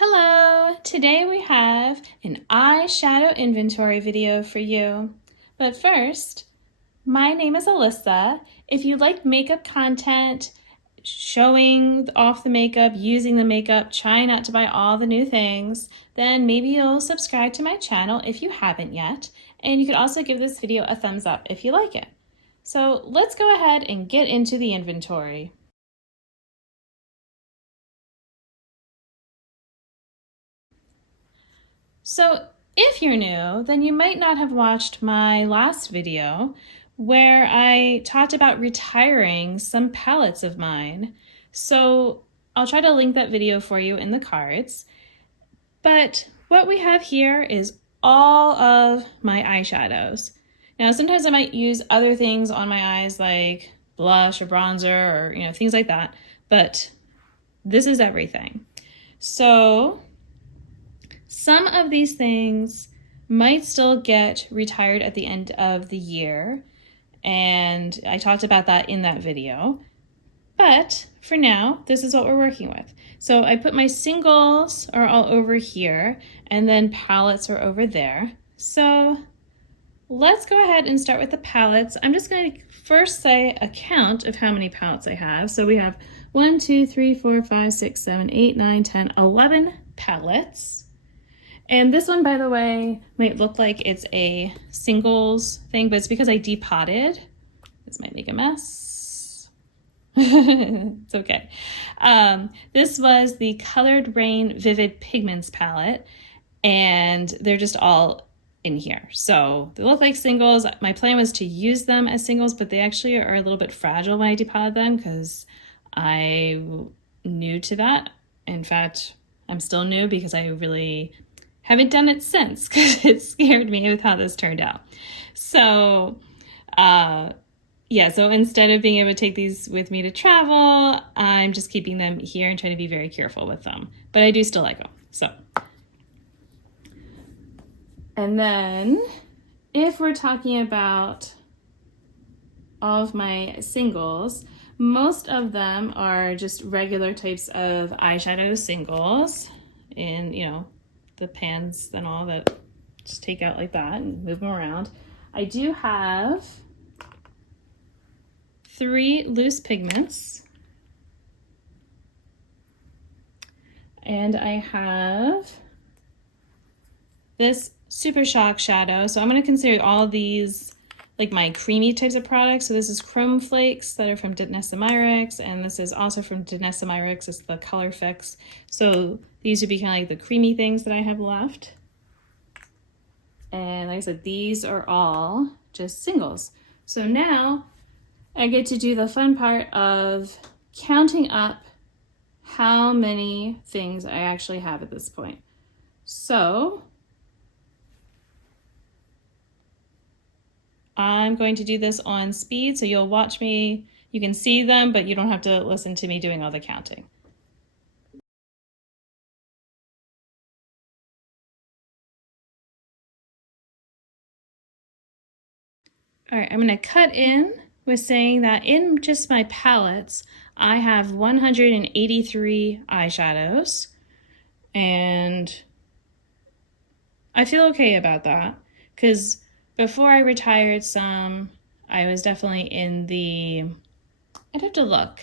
Hello! Today we have an eyeshadow inventory video for you. But first, my name is Alyssa. If you like makeup content, showing off the makeup, using the makeup, trying not to buy all the new things, then maybe you'll subscribe to my channel if you haven't yet. And you could also give this video a thumbs up if you like it. So let's go ahead and get into the inventory. So if you're new, then you might not have watched my last video where I talked about retiring some palettes of mine. So I'll try to link that video for you in the cards. But what we have here is all of my eyeshadows. Now, sometimes I might use other things on my eyes like blush or bronzer or, things like that, but this is everything. So some of these things might still get retired at the end of the year, and I talked about that in that video. But for now, this is what we're working with. So I put my singles are all over here, and then palettes are over there. So let's go ahead and start with the palettes. I'm just going to first say a count of how many palettes I have. So we have 1, 2, 3, 4, 5, 6, 7, 8, 9, 10, 11 palettes. And this one, by the way, might look like it's a singles thing, but it's because I depotted. This might make a mess. It's okay. This was the Colored Rain Vivid Pigments palette, and they're just all in here. So they look like singles. My plan was to use them as singles, but they actually are a little bit fragile when I depotted them because I'm new to that. In fact, I'm still new because I really haven't done it since because it scared me with how this turned out. So so instead of being able to take these with me to travel, I'm just keeping them here and trying to be very careful with them. But I do still like them. So, and then if we're talking about all of my singles, most of them are just regular types of eyeshadow singles in, the pans and all that, just take out like that and move them around. I do have 3 loose pigments, and I have this Super Shock shadow. So I'm going to consider all these like my creamy types of products. So this is Chrome Flakes that are from Danessa Myricks, and this is also from Danessa Myricks. It's the Color Fix. So these would be kind of like the creamy things that I have left. And like I said, these are all just singles. So now I get to do the fun part of counting up how many things I actually have at this point. So I'm going to do this on speed, so you'll watch me. You can see them, but you don't have to listen to me doing all the counting. All right, I'm going to cut in with saying that in just my palettes, I have 183 eyeshadows, and I feel okay about that because before I retired some, I was definitely in the, I'd have to look,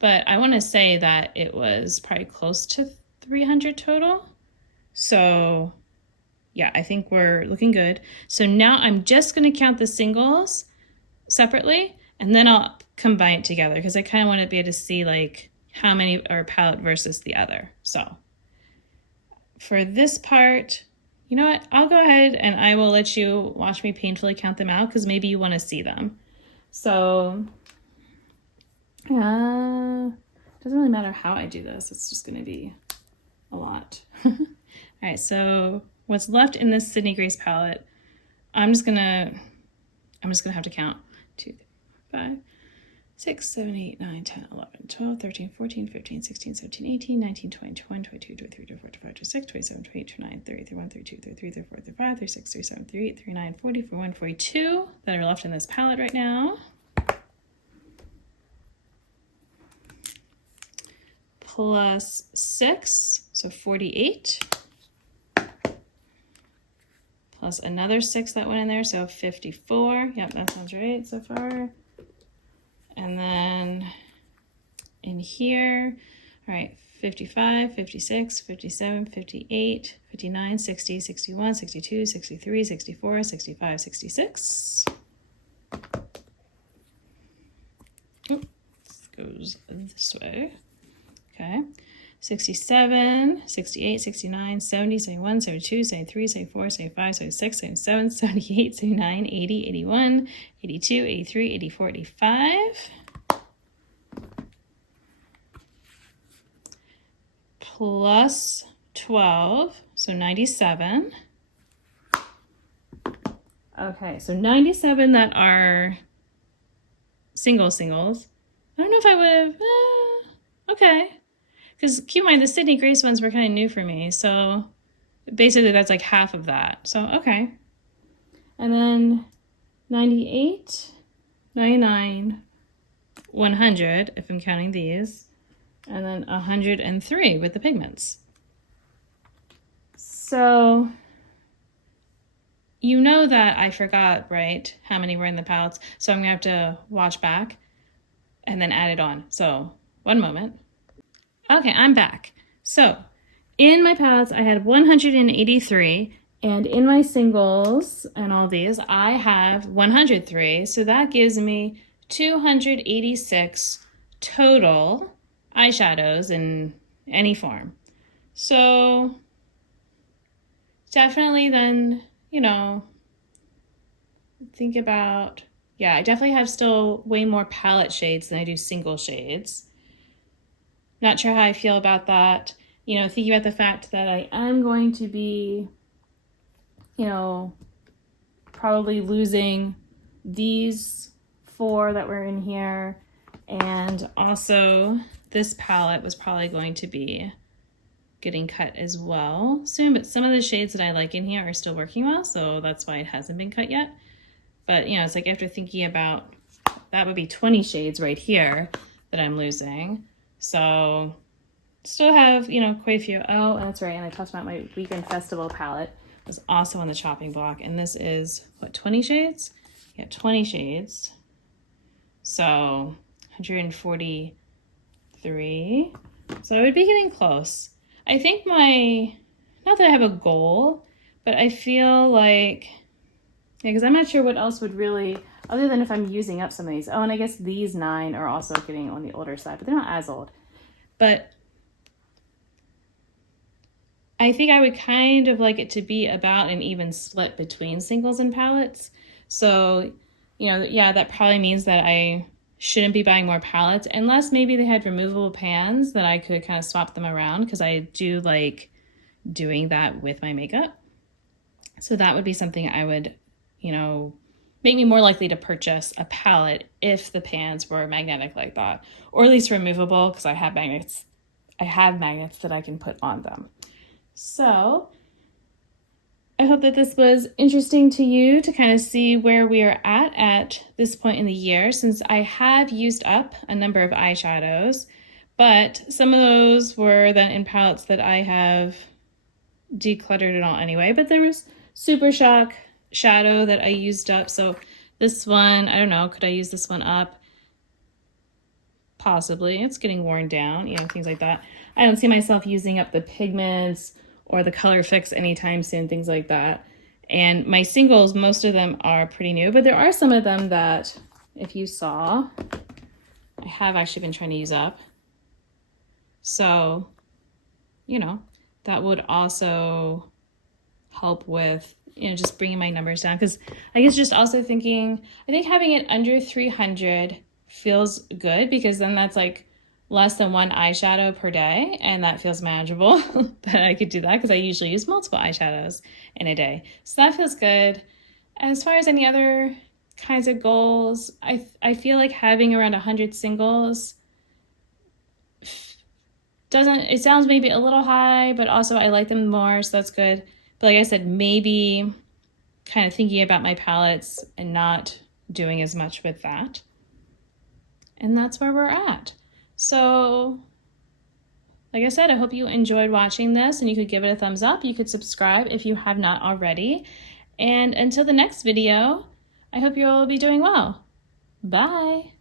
but I want to say that it was probably close to 300 total. So yeah, I think we're looking good. So now I'm just going to count the singles separately, and then I'll combine it together because I kind of want to be able to see like how many are palette versus the other. So for this part, you know what? I'll go ahead and I will let you watch me painfully count them out because maybe you want to see them. So, doesn't really matter how I do this. It's just going to be a lot. All right, so what's left in this Sydney Grace palette, I'm just gonna have to count 2, 3, 4, 5, 6, 7, 8, 9, 10, 11, 12, 13, 14, 15, 16, 17, 18, 19, 20, 21, 22, 23, 24, 25, 26, 27, 28, 29, 30, 31, 32, 33, 34, 35, 36, 37, 38, 39, 40, 41, 42 that are left in this palette right now. plus 6, so 48. Plus another 6 that went in there, so 54. Yep, that sounds right so far. And then in here, all right, 55, 56, 57, 58, 59, 60, 61, 62, 63, 64, 65, 66. Oop, this goes this way. Okay. 67, 68, 69, 70, 71, 72, 73, 74, 75, 76, 77, 78, 79, 80, 81, 82, 83, 84, 85. Plus 12, so 97. Okay, so 97 that are singles. I don't know if I would have, okay. Because keep in mind, the Sydney Grace ones were kind of new for me. So basically that's like half of that. So, okay. And then 98, 99, 100, if I'm counting these. And then 103 with the pigments. So you know that I forgot, right, how many were in the palettes. So I'm going to have to watch back and then add it on. So one moment. Okay, I'm back. So in my palettes, I had 183, and in my singles and all these, I have 103. So that gives me 286 total eyeshadows in any form. So definitely then, you know, think about, yeah, I definitely have still way more palette shades than I do single shades. Not sure how I feel about that. You know, thinking about the fact that I am going to be, you know, probably losing these 4 that were in here. And also this palette was probably going to be getting cut as well soon. But some of the shades that I like in here are still working well. So that's why it hasn't been cut yet. But, you know, it's like after thinking about, that would be 20 shades right here that I'm losing. So still have, you know, quite a few. Oh, that's right. And I talked about my Weekend Festival palette. It was also on the chopping block. And this is, what, 20 shades? Yeah, 20 shades. So 143. So I would be getting close. I think not that I have a goal, but I feel like, yeah, because I'm not sure what else would really, other than if I'm using up some of these. Oh, and I guess these 9 are also getting on the older side, but they're not as old. But I think I would kind of like it to be about an even split between singles and palettes. So, you know, yeah, that probably means that I shouldn't be buying more palettes unless maybe they had removable pans that I could kind of swap them around, because I do like doing that with my makeup. So that would be something I would, you know, make me more likely to purchase a palette if the pans were magnetic like that, or at least removable, because I have magnets that I can put on them. So I hope that this was interesting to you to kind of see where we are at this point in the year, since I have used up a number of eyeshadows, but some of those were then in palettes that I have decluttered it all anyway. But there was Super Shock shadow that I used up. So this one, I don't know, could I use this one up? Possibly. It's getting worn down, you know, things like that. I don't see myself using up the pigments or the color fix anytime soon, things like that. And my singles, most of them are pretty new, but there are some of them that, if you saw, I have actually been trying to use up. So, you know, that would also help with, you know, just bringing my numbers down. Because I guess just also thinking, I think having it under 300 feels good, because then that's like less than 1 eyeshadow per day, and that feels manageable that I could do that, because I usually use multiple eyeshadows in a day. So that feels good. As far as any other kinds of goals, I feel like having around 100 singles it sounds maybe a little high, but also I like them more, so that's good. But like I said, maybe kind of thinking about my palettes and not doing as much with that. And that's where we're at. So Like I said, I hope you enjoyed watching this and you could give it a thumbs up. You could subscribe if you have not already. And until the next video, I hope you'll be doing well. Bye.